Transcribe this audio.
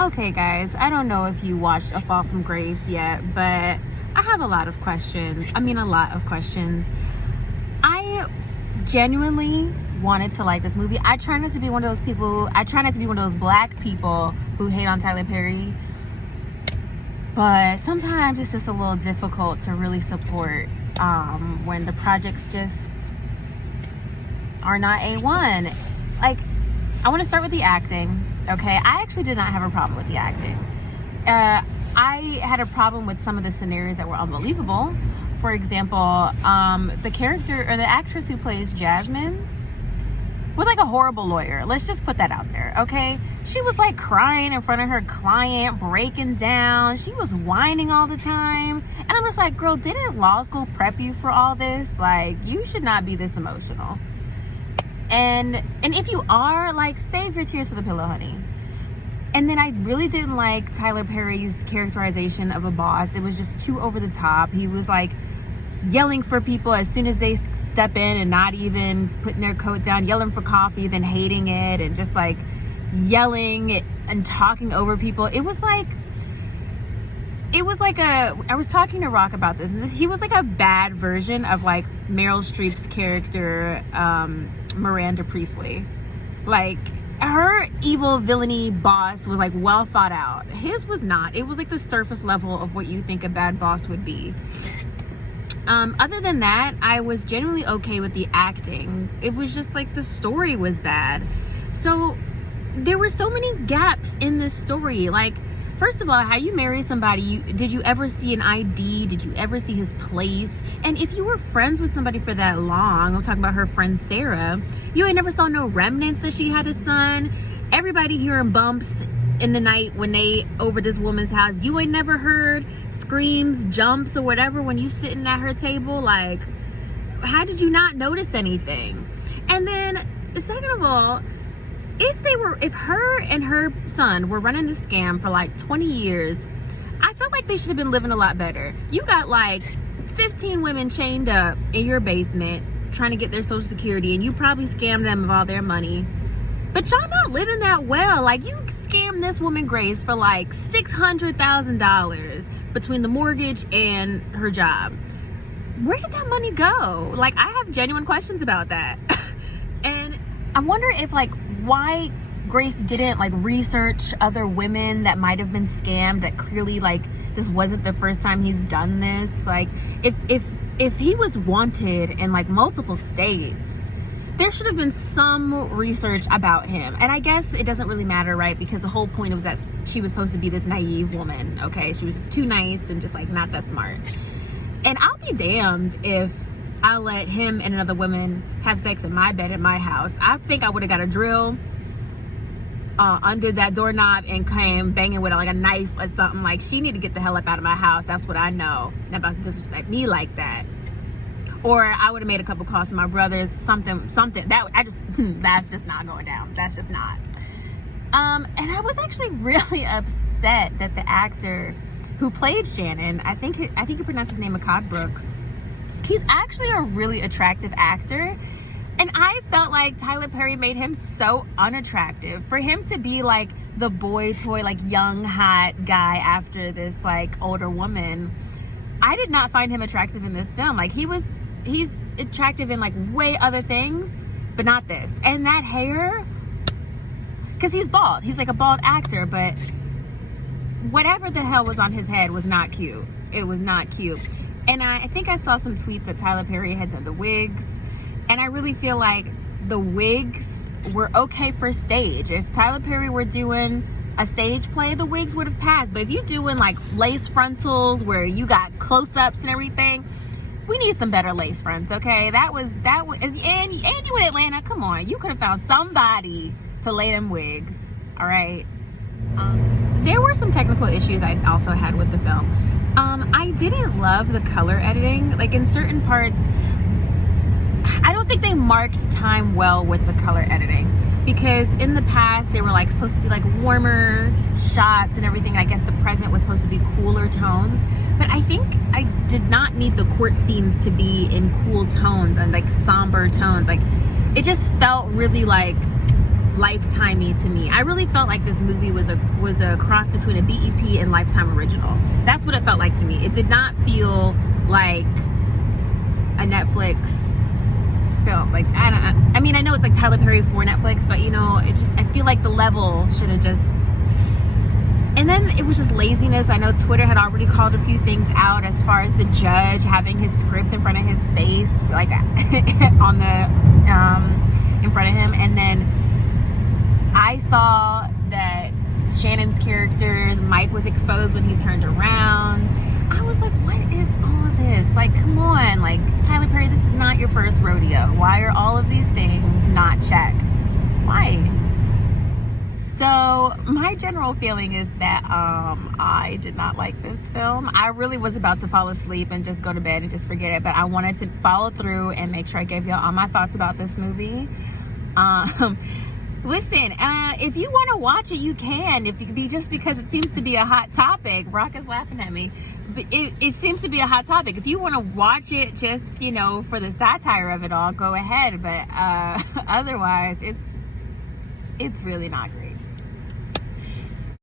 Okay, guys, I don't know if you watched A Fall from Grace yet, but I have a lot of questions. A lot of questions. I genuinely wanted to like this movie. I try not to be one of those people, I try not to be one of those black people who hate on Tyler Perry, but sometimes it's just a little difficult to really support when the projects just are not A1. Like, I want to start with the acting. Okay, I actually did not have a problem with the acting. I had a problem with some of the scenarios that were unbelievable. For example, the character or the actress who plays Jasmine was like a horrible lawyer. Let's just put that out there, okay? She was like crying in front of her client, breaking down. She was whining all the time. And I'm just like, girl, didn't law school prep you for all this? Like, you should not be this emotional. And if you are, like, save your tears for the pillow, honey. And then I really didn't like Tyler Perry's characterization of a boss. It was just too over the top. He was like yelling for people as soon as they step in and not even putting their coat down, yelling for coffee, then hating it, and just like yelling and talking over people. I was talking to Rock about this, and he was like a bad version of like Meryl Streep's character, Miranda Priestley. Like, her evil villainy boss was like well thought out. His was not. It was like the surface level of what you think a bad boss would be. Other than that, I was generally okay with the acting. It was just like the story was bad. So there were so many gaps in this story. Like, first of all, how you marry somebody, did you ever see an ID? Did you ever see his place? And if you were friends with somebody for that long, I'm talking about her friend Sarah, you ain't never saw no remnants that she had a son. Everybody hearing bumps in the night when they over this woman's house. You ain't never heard screams, jumps, or whatever when you sitting at her table. Like, how did you not notice anything? And then, second of all, if her and her son were running this scam for like 20 years, I felt like they should have been living a lot better. You got like 15 women chained up in your basement trying to get their social security, and you probably scammed them of all their money. But y'all not living that well. Like, you scammed this woman Grace for like $600,000 between the mortgage and her job. Where did that money go? Like, I have genuine questions about that. And I wonder if, like, why Grace didn't like research other women that might have been scammed, that clearly like this wasn't the first time he's done this. Like, if he was wanted in like multiple states, there should have been some research about him. And I guess it doesn't really matter, right? Because the whole point was that she was supposed to be this naive woman, okay? She was just too nice and just like not that smart. And I'll be damned if I let him and another woman have sex in my bed at my house. I think I would have got a drill under that doorknob and came banging with like a knife or something. Like, she need to get the hell up out of my house. That's what I know. Not about to disrespect me like that. Or I would have made a couple calls to my brothers, something that that's just not going down. That's just not. And I was actually really upset that the actor who played Shannon, I think you pronounce his name Akkad Brooks, he's actually a really attractive actor. And I felt like Tyler Perry made him so unattractive. For him to be like the boy toy, like young, hot guy after this like older woman, I did not find him attractive in this film. Like, he's attractive in like way other things, but not this. And that hair, because he's bald. He's like a bald actor, but whatever the hell was on his head was not cute. It was not cute. And I think I saw some tweets that Tyler Perry had done the wigs. And I really feel like the wigs were okay for stage. If Tyler Perry were doing a stage play, the wigs would have passed. But if you're doing like lace frontals where you got close-ups and everything, we need some better lace fronts, okay? That was, and you in Atlanta, come on. You could have found somebody to lay them wigs, all right? There were some technical issues I also had with the film. I didn't love the color editing. Like, in certain parts, I don't think they marked time well with the color editing, because in the past they were like supposed to be like warmer shots and everything. I guess the present was supposed to be cooler tones, but I think I did not need the court scenes to be in cool tones and like somber tones. Like, it just felt really like Lifetimey to me. I really felt like this movie was a cross between a BET and Lifetime original. That's what it felt like to me. It did not feel like a Netflix film. Like I mean, I know it's like Tyler Perry for Netflix, but you know, I feel like the level should have just. And then it was just laziness. I know Twitter had already called a few things out as far as the judge having his script in front of his face, like on the in front of him. And then I saw that Shannon's character, Mike, was exposed when he turned around. I was like, what is all of this? Like, come on. Like, Tyler Perry, this is not your first rodeo. Why are all of these things not checked? Why? So my general feeling is that I did not like this film. I really was about to fall asleep and just go to bed and just forget it, but I wanted to follow through and make sure I gave y'all all my thoughts about this movie. Listen, if you want to watch it, you can. If you could be, just because it seems to be a hot topic. Rock is laughing at me. But it seems to be a hot topic. If you want to watch it just, you know, for the satire of it all, go ahead. But otherwise, it's really not great.